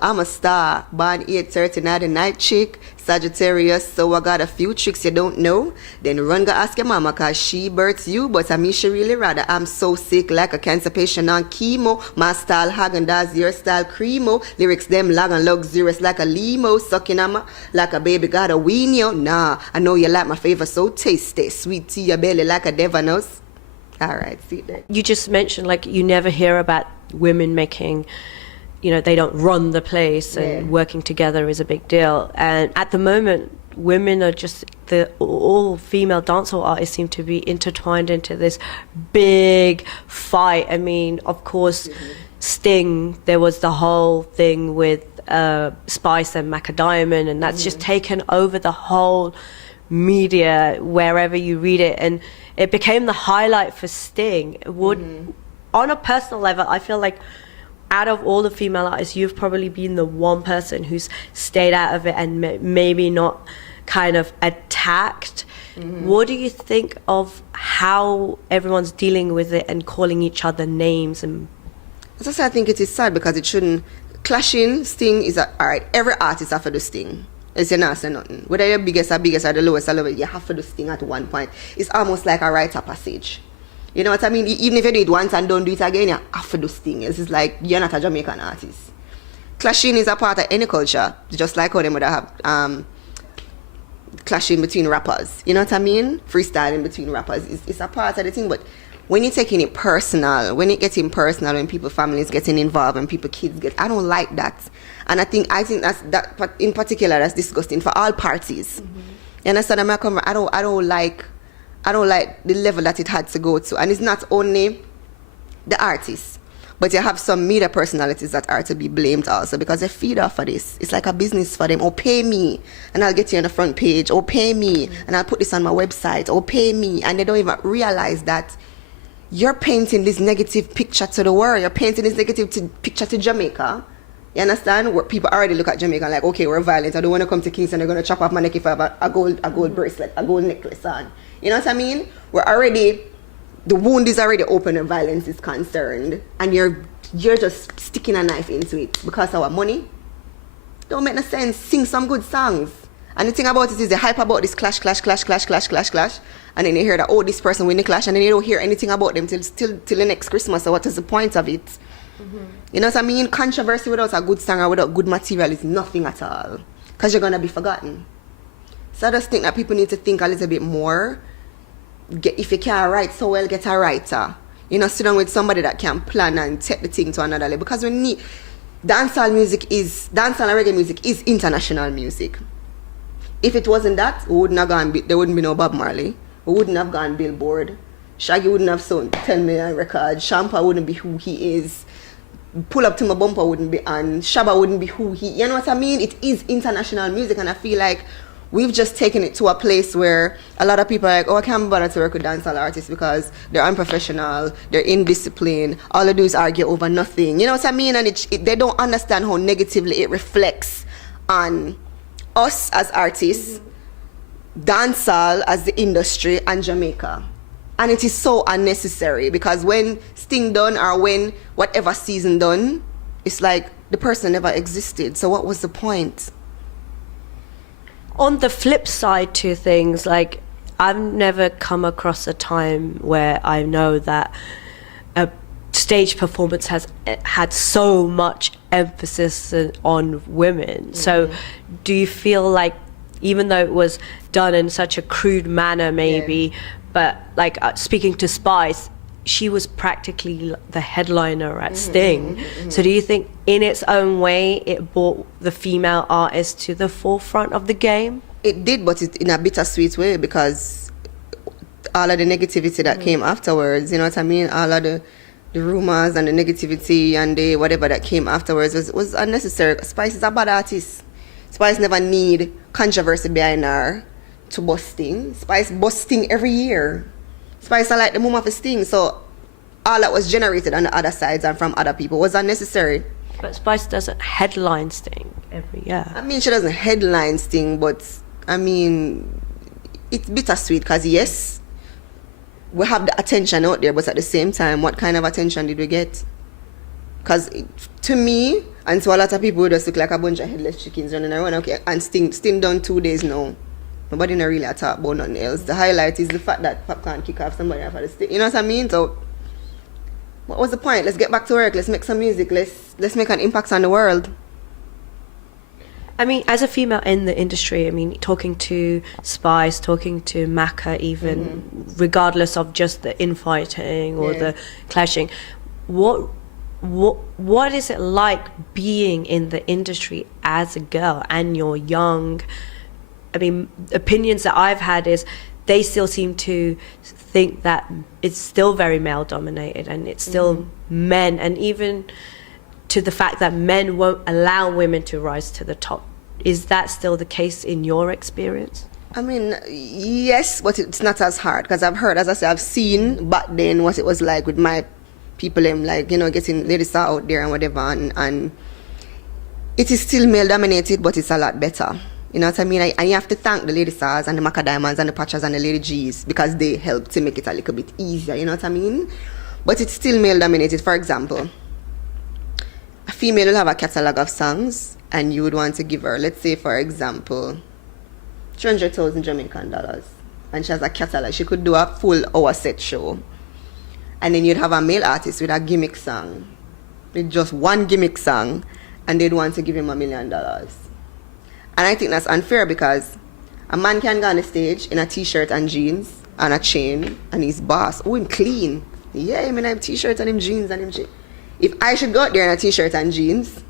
I'm a star, born 8:30, not a night chick, Sagittarius, so I got a few tricks you don't know. Then run go ask your mama, cause she births you, but I mean she really rather. I'm so sick like a cancer patient on chemo. My style Häagen-Dazs, your style Cremo. Lyrics them long and luxurious like a limo. Sucking on my like a baby got a wean you. Nah, I know you like my favor so tasty. Sweet tea your belly like a Devanos. Alright, see that. You just mentioned like you never hear about women making, you know, they don't run the place, and working together is a big deal. And at the moment, women are just, all female dancehall artists seem to be intertwined into this big fight. I mean, of course, Sting, there was the whole thing with Spice and Macadamia, and that's just taken over the whole media wherever you read it, and it became the highlight for Sting. On a personal level, I feel like out of all the female artists, you've probably been the one person who's stayed out of it and maybe not kind of attacked. What do you think of how everyone's dealing with it and calling each other names? And as I said, I think it is sad because it shouldn't. Clashing, Sting is alright. Every artist have to do Sting. It's not say nothing. Whether you're biggest or the lowest or lowest, you have to do Sting at one point. It's almost like a rite of passage. You know what I mean? Even if you do it once and don't do it again, you have to do Sting. It's like you're not a Jamaican artist. Clashing is a part of any culture, just like how they would have clashing between rappers. You know what I mean? Freestyling between rappers. It's a part of the thing, but when you're taking it personal, when it getting personal, when people, families getting involved, and people, kids get, I don't like that. And I think that in particular, that's disgusting for all parties. You understand? I don't like the level that it had to go to. And it's not only the artists, but you have some media personalities that are to be blamed also, because they feed off of this. It's like a business for them. Oh, pay me, and I'll get you on the front page. Oh, pay me, and I'll put this on my website. Oh, pay me. And they don't even realize that you're painting this negative picture to the world. You're painting this negative picture to Jamaica. You understand? Where people already look at Jamaica like, okay, we're violent. I don't want to come to Kingston. They're going to chop off my neck if I have a gold bracelet, a gold necklace on. You know what I mean? The wound is already open and violence is concerned. And you're just sticking a knife into it because of our money. Don't make no sense. Sing some good songs. And the thing about it is they hype about this clash. And then you hear that, oh, this person win the clash. And then you don't hear anything about them till the next Christmas. So what is the point of it? You know what I mean? Controversy without a good song or without good material is nothing at all. Because you're going to be forgotten. So I just think that people need to think a little bit more. If you can't write so well, get a writer. You know, sit down with somebody that can plan and take the thing to another level. Because dancehall and reggae music is international music. If it wasn't that, there wouldn't be no Bob Marley. We wouldn't have gone Billboard. Shaggy wouldn't have sold 10 million records. Shampa wouldn't be who he is. Pull Up to My Bumper wouldn't be on. Shabba wouldn't be who he... You know what I mean? It is international music, and I feel like we've just taken it to a place where a lot of people are like, oh, I can't be bothered to work with dancehall artists because they're unprofessional, they're indisciplined, all they do is argue over nothing. You know what I mean? And they don't understand how negatively it reflects on us as artists, dancehall as the industry, and Jamaica. And it is so unnecessary because when Sting done or when whatever season done, it's like the person never existed. So what was the point? On the flip side to things, like I've never come across a time where I know that a stage performance has had so much emphasis on women. So do you feel like, even though it was done in such a crude manner maybe, but like speaking to Spice, she was practically the headliner at Sting. So do you think in its own way it brought the female artist to the forefront of the game? It did, but in a bittersweet way, because all of the negativity that came afterwards, you know what I mean? All of the rumors and the negativity and the whatever that came afterwards was unnecessary. Spice is a bad artist. Spice never need controversy behind her to bust Sting. Spice bust Sting every year. Spice are like the mum of a Sting, so all that was generated on the other sides and from other people was unnecessary. But Spice doesn't headline Sting every year. I mean, she doesn't headline Sting, but I mean, it's bittersweet because yes, we have the attention out there, but at the same time, what kind of attention did we get? Because to me, and to a lot of people, it just look like a bunch of headless chickens running around. Okay, and Sting done 2 days now. Nobody not really talk about nothing else. The highlight is the fact that Popcorn kick off somebody after the Sting. You know what I mean? So, what was the point? Let's get back to work. Let's make some music. Let's make an impact on the world. I mean, as a female in the industry, I mean, talking to Spice, talking to Maka even, regardless of just the infighting or the clashing, what is it like being in the industry as a girl and you're young? I mean, opinions that I've had is they still seem to think that it's still very male dominated and it's still men, and even to the fact that men won't allow women to rise to the top. Is that still the case in your experience? I mean, yes, but it's not as hard, because I've heard, as I said, I've seen back then what it was like with my people, like, you know, getting ladies out there and whatever, and it is still male dominated, but it's a lot better. You know what I mean? And you have to thank the Lady Stars and the Maca Diamonds and the Patchas and the Lady G's, because they help to make it a little bit easier, you know what I mean? But it's still male dominated. For example, a female will have a catalogue of songs and you would want to give her, let's say for example, 300,000 Jamaican dollars, and she has a catalogue. She could do a full hour set show, and then you'd have a male artist with a gimmick song, with just one gimmick song, and they'd want to give him $1 million. And I think that's unfair, because a man can go on the stage in a t-shirt and jeans and a chain and he's boss. Oh, him clean. Yeah, I mean, I have t-shirts and him jeans and him chain. If I should go out there in a t-shirt and jeans,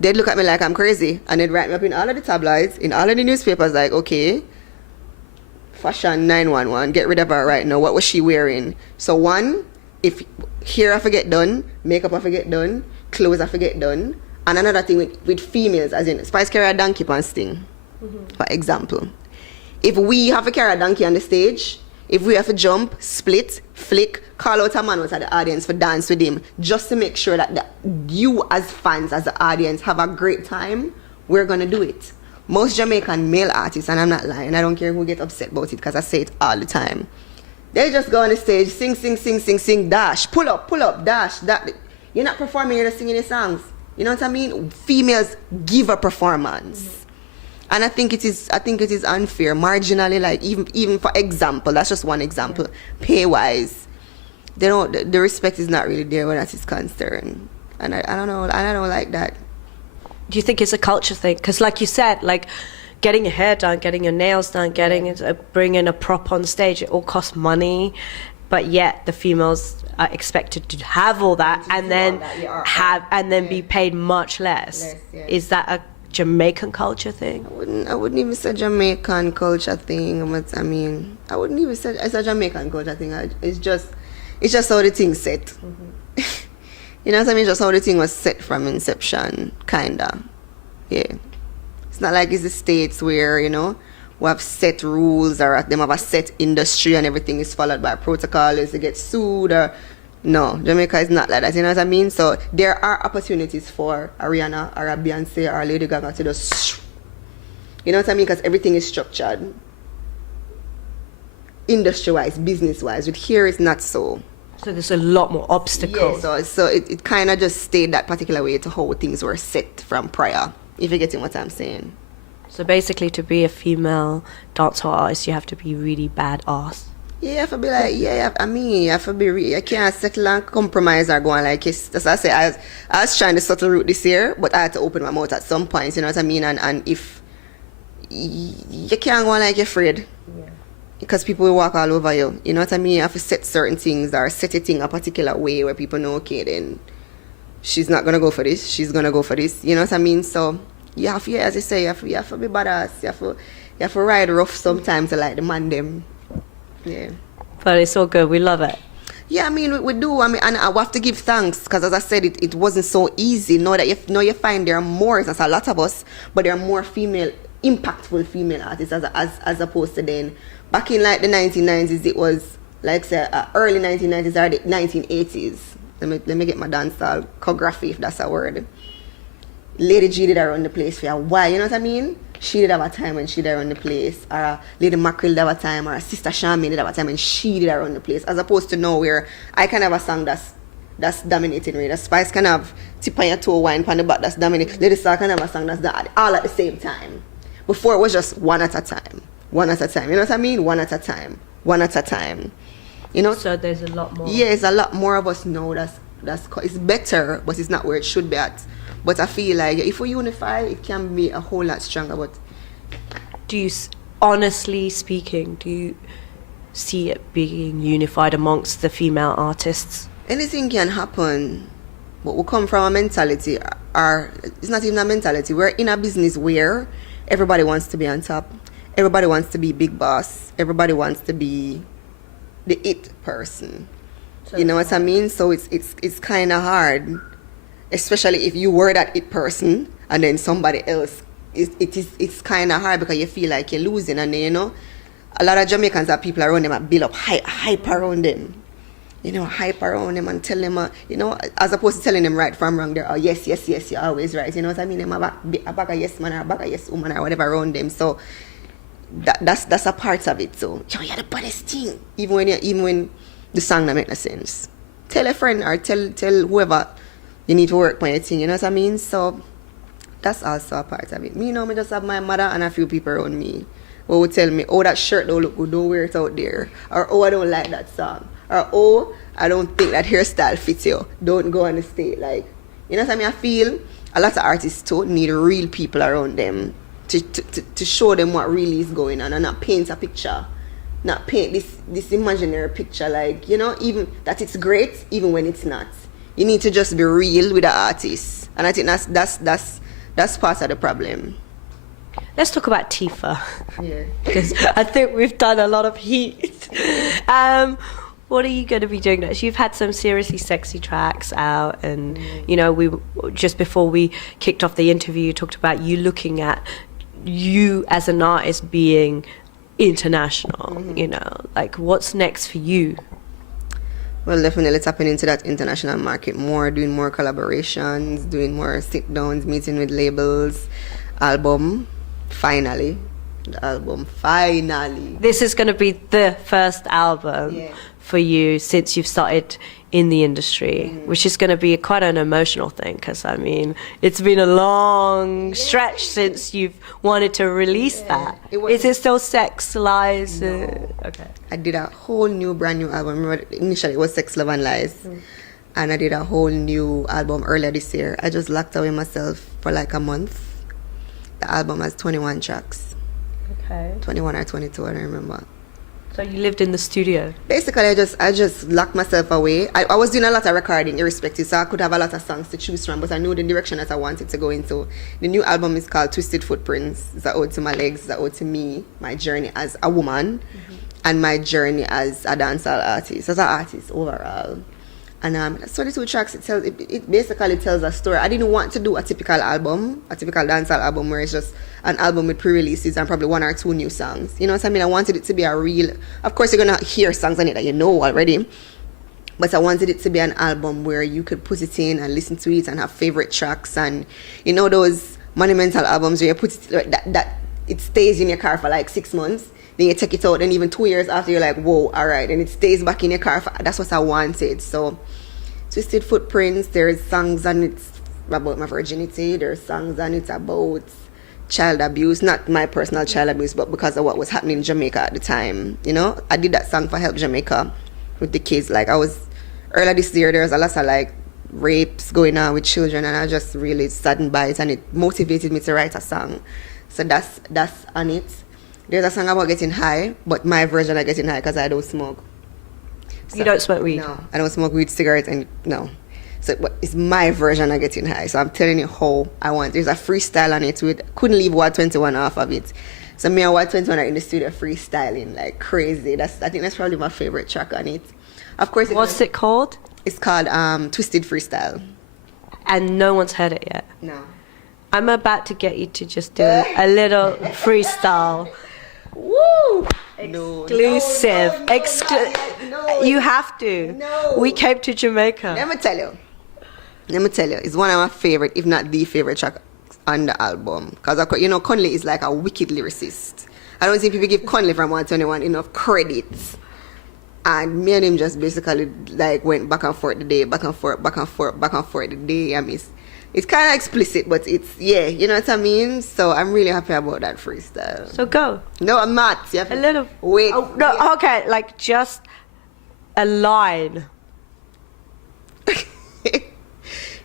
they'd look at me like I'm crazy, and they'd write me up in all of the tabloids, in all of the newspapers, like, okay, Fashion 911, get rid of her right now. What was she wearing? So one, if hair I forget done, makeup I forget done, clothes I forget done. And another thing with females, as in Spice carry a donkey on Sting, for example. If we have to carry a donkey on the stage, if we have to jump, split, flick, call out a man out of the audience for dance with him, just to make sure that you as fans, as the audience, have a great time, we're going to do it. Most Jamaican male artists, and I'm not lying, I don't care who get upset about it, because I say it all the time, they just go on the stage, sing, dash, pull up, dash, that. You're not performing, you're just singing your songs. You know what I mean? Females give a performance. And I think it is unfair, marginally, like even for example, that's just one example, pay-wise, the respect is not really there when that is concerned. And I don't like that. Do you think it's a culture thing? Because like you said, like getting your hair done, getting your nails done, bringing a prop on stage, it all costs money, but yet the females are expected to have all that and then be paid much less. Yes. Is that a Jamaican culture thing? I wouldn't even say Jamaican culture thing. But I mean, I wouldn't even say it's a Jamaican culture thing. It's just how the thing's set. You know what I mean? Just how the thing was set from inception, kinda. Yeah. It's not like it's the States where, you know, we have set rules, or them have a set industry and everything is followed by protocol, is to get sued, or no, Jamaica is not like that, you know what I mean? So there are opportunities for a Rihanna or a Beyonce or a Lady Gaga to just, you know what I mean? Because everything is structured industry-wise, business-wise. With here it's not so. So there's a lot more obstacles. Yeah, so it kind of just stayed that particular way to how things were set from prior, if you're getting what I'm saying. So basically, to be a female dancehall artist, you have to be really badass. Yeah, you have to be like, you have to be I can't settle and compromise or go on like this. That's what I say. I was trying to subtle route this year, but I had to open my mouth at some point, you know what I mean? And if you can't go on like you're afraid, because people will walk all over you, you know what I mean? You have to set certain things, or set a thing a particular way where people know, okay, then she's not going to go for this, she's going to go for this, you know what I mean? So you have to, as I say, you have to be badass. You have to ride rough sometimes to like the man them. Yeah. But it's all good. We love it. Yeah, I mean, we do. I mean, and I have to give thanks, because as I said, it wasn't so easy. Know that you find there are more, it's a lot of us, but there are more impactful female artists as opposed to then. Back in like the 1990s, it was like say early 1990s or the 1980s. Let me get my dancehall choreography, if that's a word. Lady G did around the place for a while, you know what I mean? She did have a time when she did around the place, or Lady Mackerel did have a time, or Sister Charmaine did have a time when she did around the place, as opposed to now where I can have a song that's that's dominating rate. The Spice can have tip on your toe, wine on the back, that's dominating. Lady Star can have a song that's all at the same time. Before it was just one at a time. One at a time. You know what I mean? One at a time. One at a time. You know? So there's a lot more. Yeah, it's a lot more of us now. It's better, but it's not where it should be at. But I feel like if we unify, it can be a whole lot stronger. But do you, honestly speaking, do you see it being unified amongst the female artists? Anything can happen, but we come from a mentality, or it's not even a mentality. We're in a business where everybody wants to be on top. Everybody wants to be big boss. Everybody wants to be the it person. So you know what I mean? So it's kind of hard, especially if you were that it person and then somebody else. It's kind of hard because you feel like you're losing, and then, you know, a lot of Jamaicans have people around them that build up hype around them. You know, hype around them and tell them, you know, as opposed to telling them right from wrong, they're, oh, yes, you're always right. You know what I mean? Them a back a yes man or a back a yes woman or whatever around them. So that's a part of it. So, yo, you're the baddest thing. Even when the song don't make no sense. Tell a friend or tell whoever you need to work on your thing. You know what I mean? So that's also a part of it. Me, you know, me just have my mother and a few people around me who would tell me, oh, that shirt don't look good, don't wear it out there. Or, oh, I don't like that song. Or, oh, I don't think that hairstyle fits you, don't go on the stage. Like, you know what I mean? I feel a lot of artists too need real people around them to show them what really is going on and not paint a picture. Not paint this imaginary picture, like, you know, even that it's great, even when it's not. You need to just be real with the artist. And I think that's part of the problem. Let's talk about Tifa. Yeah. Because I think we've done a lot of heat. What are you going to be doing next? You've had some seriously sexy tracks out, and you know, we just before we kicked off the interview, you talked about you looking at you as an artist being international. You know, like, what's next for you? Well, definitely tapping into that international market more, doing more collaborations, doing more sit-downs, meeting with labels, album, finally. The album, finally. This is going to be the first album for you since you've started in the industry, which is going to be quite an emotional thing, because, I mean, it's been a long stretch since you've wanted to release that. Is it still Sex, Lies? No. Okay. I did a whole brand new album. Remember, initially it was Sex, Love and Lies. And I did a whole new album earlier this year. I just locked away myself for like a month. The album has 21 tracks. Okay. 21 or 22, I don't remember. So you lived in the studio? Basically, I just locked myself away. I was doing a lot of recording, irrespective, so I could have a lot of songs to choose from, but I knew the direction that I wanted to go into. The new album is called Twisted Footprints. It's an ode to my legs, it's an ode to me, my journey as a woman, and my journey as a dancehall artist, as an artist overall. And 22 tracks, it basically tells a story. I didn't want to do a typical dancehall album where it's just an album with pre-releases and probably one or two new songs. You know what I mean? I wanted it to be a real... Of course, you're going to hear songs on it that you know already. But I wanted it to be an album where you could put it in and listen to it and have favorite tracks. And, you know, those monumental albums where you put it... that it stays in your car for like 6 months. Then you take it out, and even 2 years after, you're like, whoa, all right. And it stays back in your car. That's what I wanted. So, Twisted Footprints, there's songs on it about my virginity. There's songs on it about child abuse. Not my personal child abuse, but because of what was happening in Jamaica at the time. You know, I did that song for Help Jamaica with the kids. Like, earlier this year, there was a lot of, like, rapes going on with children, and I just really saddened by it, and it motivated me to write a song. So that's on it. There's a song about getting high, but my version of getting high because I don't smoke. So, you don't smoke weed? No, I don't smoke weed, cigarettes, and no. So it's my version of getting high. So I'm telling you how I want. There's a freestyle on it with, couldn't leave Watt 21 off of it. So me and Watt 21 are in the studio freestyling like crazy. I think that's probably my favorite track on it. Of course. What's it called? It's called Twisted Freestyle. And no one's heard it yet? No. I'm about to get you to just do a little freestyle. Woo! Exclusive. No. You have to. No. We came to Jamaica. Let me tell you. It's one of my favorite, if not the favorite track on the album. Because, you know, Conley is like a wicked lyricist. I don't think people give Conley from 121 enough credit. And me and him just basically like went back and forth the day, back and forth, back and forth, back and forth the day. I mean, it's kind of explicit, but it's, yeah, you know what I mean? So I'm really happy about that freestyle. So go. No, I'm not. You have A little. Wait. Oh, no, yeah. okay, like just a line.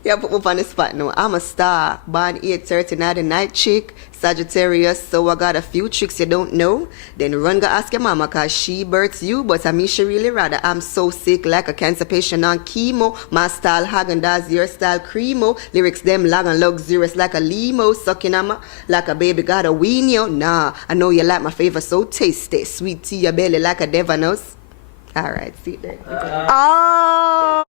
Yeah, put me up on the spot now. I'm a star, born 8:30, not a night chick, Sagittarius, so I got a few tricks you don't know. Then run go ask your mama, cause she births you, but I mean she really rather. I'm so sick like a cancer patient on chemo. My style Häagen-Dazs, your style Cremo. Lyrics them long and luxurious like a limo. Sucking on my like a baby got a weenie. Oh, nah, I know you like my favor so tasty. Sweet tea your belly like a Devanos. Alright, see there. Oh.